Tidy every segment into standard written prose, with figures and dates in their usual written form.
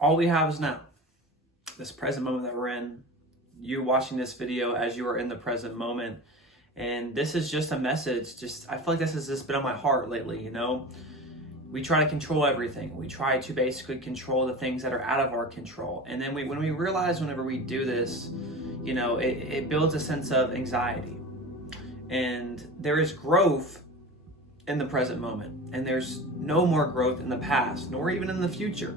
All we have is now. This present moment that we're in. You're watching this video as you are in the present moment. And this is just a message. I feel like this has just been on my heart lately, you know? We try to control everything. We try to basically control the things that are out of our control. And then when we realize whenever we do this, you know, it builds a sense of anxiety. And there is growth in the present moment. And there's no more growth in the past, nor even in the future.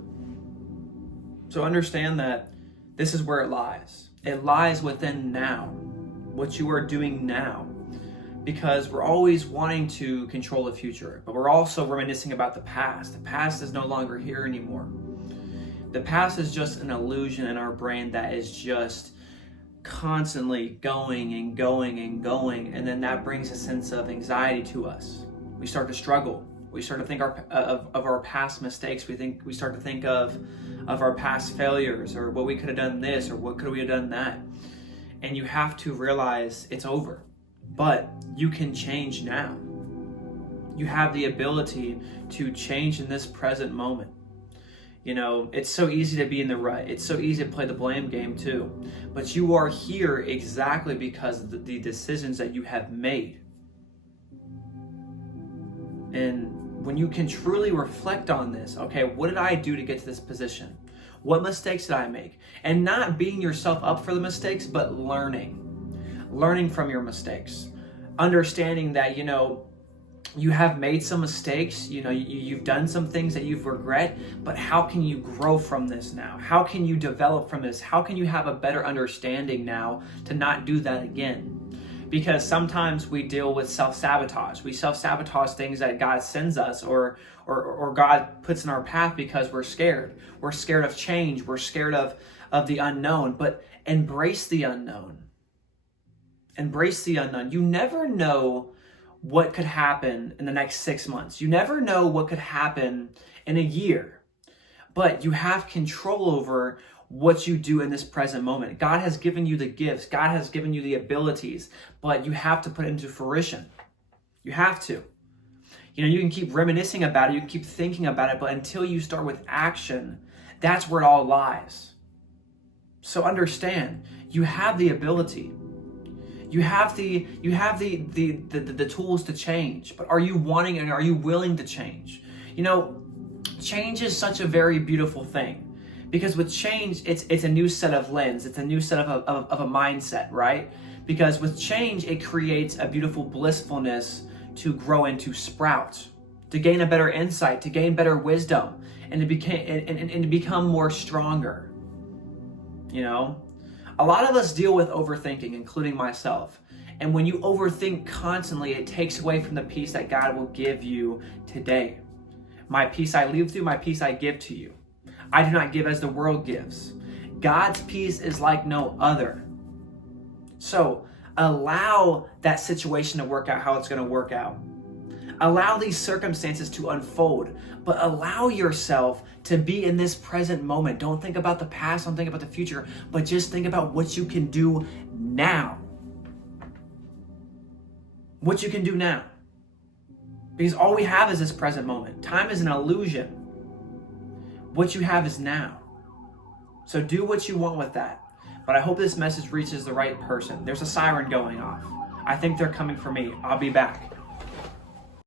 So understand that this is where it lies. It lies within now, what you are doing now. Because we're always wanting to control the future, but we're also reminiscing about the past. The past is no longer here anymore. The past is just an illusion in our brain that is just constantly going and going and going, and then that brings a sense of anxiety to us. We start to struggle. We start to think of our past mistakes. We start to think of our past failures, or what we could have done this, or what could we have done that. And you have to realize it's over. But you can change now. You have the ability to change in this present moment. You know, it's so easy to be in the rut. It's so easy to play the blame game too. But you are here exactly because of the decisions that you have made. And when you can truly reflect on this, okay, what did I do to get to this position? What mistakes did I make? And not beating yourself up for the mistakes, but learning from your mistakes, understanding that, you know, you have made some mistakes, you know, you've done some things that you've regret, but how can you grow from this now? How can you develop from this? How can you have a better understanding now to not do that again? Because sometimes we deal with self-sabotage. We self-sabotage things that God sends us or God puts in our path because we're scared. We're scared of change. We're scared of the unknown, but embrace the unknown. Embrace the unknown. You never know what could happen in the next 6 months. You never know what could happen in a year. But you have control over what you do in this present moment. God has given you the gifts. God has given you the abilities, but you have to put it into fruition. You have to. You know, you can keep reminiscing about it. You can keep thinking about it, but until you start with action, that's where it all lies. So understand, you have the ability. You have the tools to change, but are you wanting and are you willing to change? You know, change is such a very beautiful thing, because with change, it's a new set of lens. It's a new set of a mindset, right? Because with change, it creates a beautiful blissfulness to grow and to sprout, to gain a better insight, to gain better wisdom, and to become more stronger. You know? A lot of us deal with overthinking, including myself. And when you overthink constantly, it takes away from the peace that God will give you today. My peace I leave with you, my peace I give to you. I do not give as the world gives. God's peace is like no other. So allow that situation to work out how it's going to work out. Allow these circumstances to unfold, but allow yourself to be in this present moment. Don't think about the past, don't think about the future, but just think about what you can do now. What you can do now. Because all we have is this present moment. Time is an illusion. What you have is now. So do what you want with that. But I hope this message reaches the right person. There's a siren going off. I think they're coming for me. I'll be back.